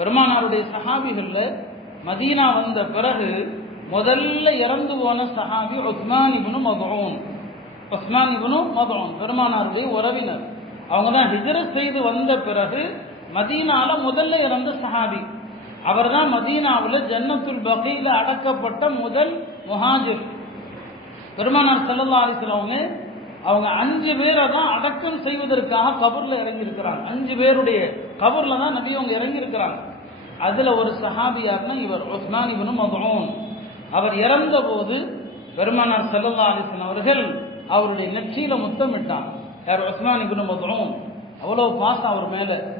பெருமானாருடைய சஹாபிகள்ல மதீனா வந்த பிறகு முதல்ல இறந்து போன சஹாபி உஸ்மான் இப்னு மதுன் உஸ்மான் பெருமானாருடைய உறவினர். அவங்க தான் ஹிஜரத் செய்து வந்த பிறகு மதீனால முதல்ல இறந்த சஹாபி. அவர் தான் மதீனாவில் ஜன்னத்துல் பகையில் அடக்கப்பட்ட முதல் முஹாஜிர். பெருமானார் செல்லல்லா அலைஹி அவங்க அஞ்சு பேரை தான் அடக்கம் செய்வதற்காக கபூரில் இறங்கியிருக்கிறாங்க. அஞ்சு பேருடைய கபூரில் தான் நபி அவங்க இறங்கியிருக்கிறாங்க. அதுல ஒரு சஹாபியார்னா இவர் உஸ்மான் இவனும் மதுன் அவர் இறந்த போது பெருமானார் செல்லல்லா அலிசன் அவர்கள் அவருடைய நெற்றியில முத்தமிட்டான். யார்? உஸ்மான் இப்னு மதுவும் அவ்வளவு பாசம் அவர் மேல.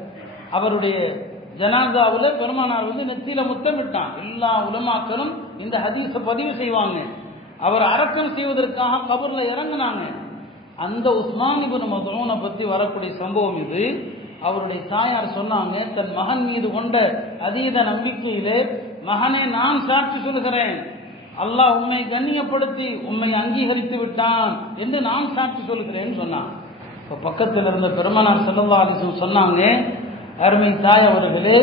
அவருடைய ஜனாதாவில் பெருமானார் வந்து நெத்தியில முத்தமிட்டான். எல்லா உலமாக்களும் இந்த ஹதீஸை பதிவு செய்வாங்க. அவர் அரக்கம் செய்வதற்காக கபர்ல இறங்கினாங்க. அந்த உஸ்மான் இபுன் மதுவனை பத்தி வரக்கூடிய சம்பவம் இது. அவருடைய தாயார் சொன்னாங்க தன் மகன் மீது கொண்ட அதீத நம்பிக்கையிலே மகனே நான் சாட்சி சொல்கிறேன் அல்லாஹ் உம்மை கண்ணியப்படுத்தி உம்மை அங்கீகரித்து விட்டான் என்று நான் சாட்சி சொல்கிறேன் சொன்னான். இப்போ பக்கத்தில் இருந்த பெருமனார் செல்லல்லா அலிசம் சொன்னாங்க அருமை தாய் அவர்களே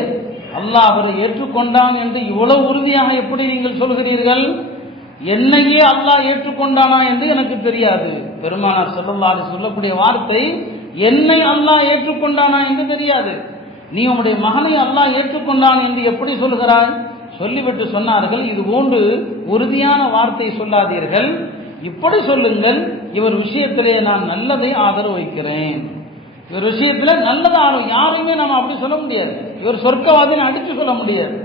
அல்லாஹ் அவரை ஏற்றுக்கொண்டான் என்று இவ்வளவு உறுதியாக எப்படி நீங்கள் சொல்கிறீர்கள் என்னையே அல்லாஹ் ஏற்றுக்கொண்டானா என்று எனக்கு தெரியாது. பெருமானார் செல்லல்லாறு சொல்லக்கூடிய வார்த்தை என்னை அல்லாஹ் ஏற்றுக்கொண்டானா என்று தெரியாது. நீ உன்னுடைய மகனை அல்லாஹ் ஏற்றுக்கொண்டான் என்று எப்படி சொல்கிறாய்? சொல்லிவிட்டு சொன்னார்கள் இது போன்று உறுதியான வார்த்தை சொல்லாதீர்கள். இப்படி சொல்லுங்கள் இவர் விஷயத்திலே நான் நல்லதை ஆதரவு வைக்கிறேன். இவர் விஷயத்துல நல்லதை ஆதரவு யாரையுமே நம்ம அப்படி சொல்ல முடியாது. இவர் சொர்க்கவாதின்னு அடித்து சொல்ல முடியாது.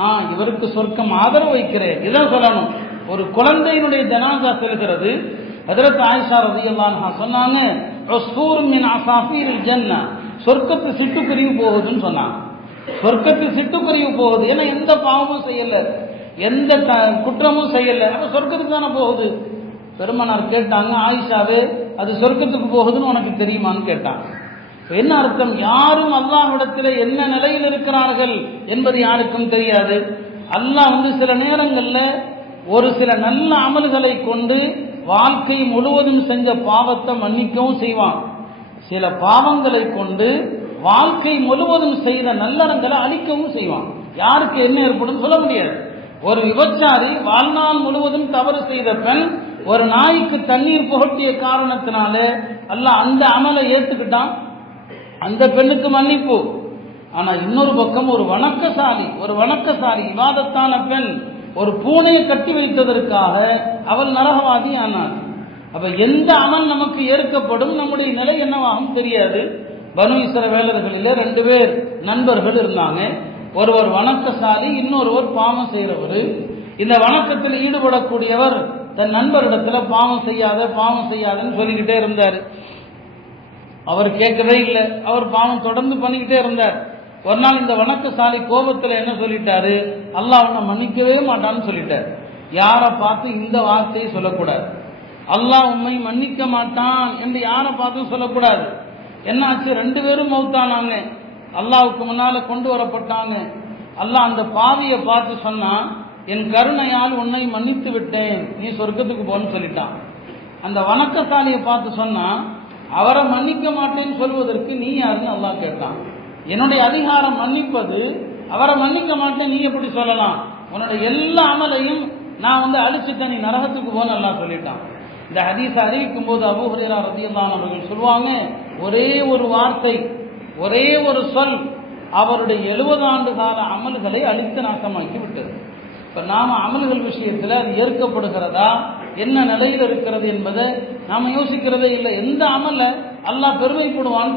ஆ இவருக்கு சொர்க்கம் ஆதரவு வைக்கிறேன். இதான் சொல்லணும். ஒரு குழந்தையினுடைய ஜனாதா செல்கிறது. ஹதரத் ஆயிஷா ரதியல்லாஹு சொன்னாங்க மின் அசாஃபீரில் ஜன்னா. சொர்க்கத்து சிட்டுக்குருவி போகுதுன்னு சொன்னான். சொர்க்கத்து சிட்டுக்குருவி போகுது. ஏன்னா எந்த பாவமும் செய்யல. எந்த த- குற்றமும் செய்யல. அப்ப சொர்க்கத்துக்கு தானே போகுது? பெருமனார் கேட்டாங்க ஆயிஷாவே அது சொர்க்கத்துக்கு போகுதுன்னு உனக்கு தெரியுமான்னு கேட்டான். என்ன அர்த்தம்? யாரும் அல்லாஹ்விடத்தில் என்ன நிலையில் இருக்கிறார்கள் என்பது யாருக்கும் தெரியாது. அல்லாஹ் வந்து சில நேரங்களில் ஒரு சில நல்ல அமல்களை கொண்டு வாழ்க்கை முழுவதும் செஞ்ச பாவத்தை மன்னிக்கவும் செய்வான். சில பாவங்களை கொண்டு வாழ்க்கை முழுவதும் செய்த நல்லறங்களை அழிக்கவும் செய்வான். யாருக்கு என்ன ஏற்படும் சொல்ல முடியாது. ஒரு விபச்சாரி வாழ்நாள் முழுவதும் தவறு செய்த பெண் ஒரு நாய்க்கு தண்ணீர் புகட்டிய காரணத்தினால அல்ல அந்த அமலை ஏத்துக்கிட்டான். அந்த பெண்ணுக்கு மன்னிப்பு. ஆனா இன்னொரு பக்கம் ஒரு வணக்கசாலி ஒரு வணக்கசாலி விவாதத்தான பெண் ஒரு பூனையை கட்டி வைத்ததற்காக அவள் நரகவாதி ஆனாள். அப்ப எந்த அமல் நமக்கு ஏற்கப்படும்? நம்முடைய நிலை என்னவாகும் தெரியாது. பனு இஸ்ர வேலர்களிலே ரெண்டு பேர் நண்பர்கள் இருந்தாங்க. ஒருவர் வணக்கசாலி இன்னொருவர் பாவம் செய்கிறவர் இந்த வணக்கத்தில் ஈடுபடக்கூடியவர் தன் நண்பரிடத்துல பாவம் செய்யாத பாவம் செய்யாதன்னு சொல்லிக்கிட்டே இருந்தார். அவர் கேட்கவே இல்லை. அவர் பாவம் தொடர்ந்து பண்ணிக்கிட்டே இருந்தார். ஒரு நாள் இந்த வணக்கசாலி கோபத்தில் என்ன சொல்லிட்டாரு? அல்லாஹ் உன்னை மன்னிக்கவே மாட்டான்னு சொல்லிட்டார். யாரை பார்த்து இந்த வார்த்தையை சொல்லக்கூடாது. அல்லாஹ் உண்மை மன்னிக்க மாட்டான் என்று யாரை பார்த்தும் சொல்லக்கூடாது. என்னாச்சு? ரெண்டு பேரும் மௌத்தானாங்க. அல்லாவுக்கு முன்னால் கொண்டு வரப்பட்டாங்க. அல்லாஹ் அந்த பாவியை பார்த்து சொன்னான் என் கருணையால் உன்னை மன்னித்து விட்டேன். நீ சொர்க்கத்துக்கு போன்னு சொல்லிட்டான். அந்த வணக்கசாலியை பார்த்து சொன்னா அவரை மன்னிக்க மாட்டேன்னு சொல்வதற்கு நீ யாருன்னு அல்லாஹ் கேட்டான். என்னுடைய அதிகாரம் மன்னிப்பது அவரை மன்னிக்க மாட்டேன் நீ எப்படி சொல்லலாம்? உன்னுடைய எல்லா அமலையும் நான் வந்து அழிச்சுட்டேன் நீ நரகத்துக்கு போன்னு நல்லா சொல்லிட்டான். இந்த ஹதீஸை அறிவிக்கும் போது அபூ ரத்தியல்லான் அவர்கள் சொல்லுவாங்க ஒரே ஒரு வார்த்தை ஒரே ஒரு சொல் அவருடைய எழுபது ஆண்டு கால அமல்களை அழித்து நாசமாக்கி விட்டது இப்போ நாம் அமல்கள் விஷயத்தில் அது ஏற்கப்படுகிறதா? என்ன நிலையில் இருக்கிறது என்பதை நாம் யோசிக்கிறதே இல்லை. எந்த அமலை அல்லாஹ் பெருமைப்படுவான்னு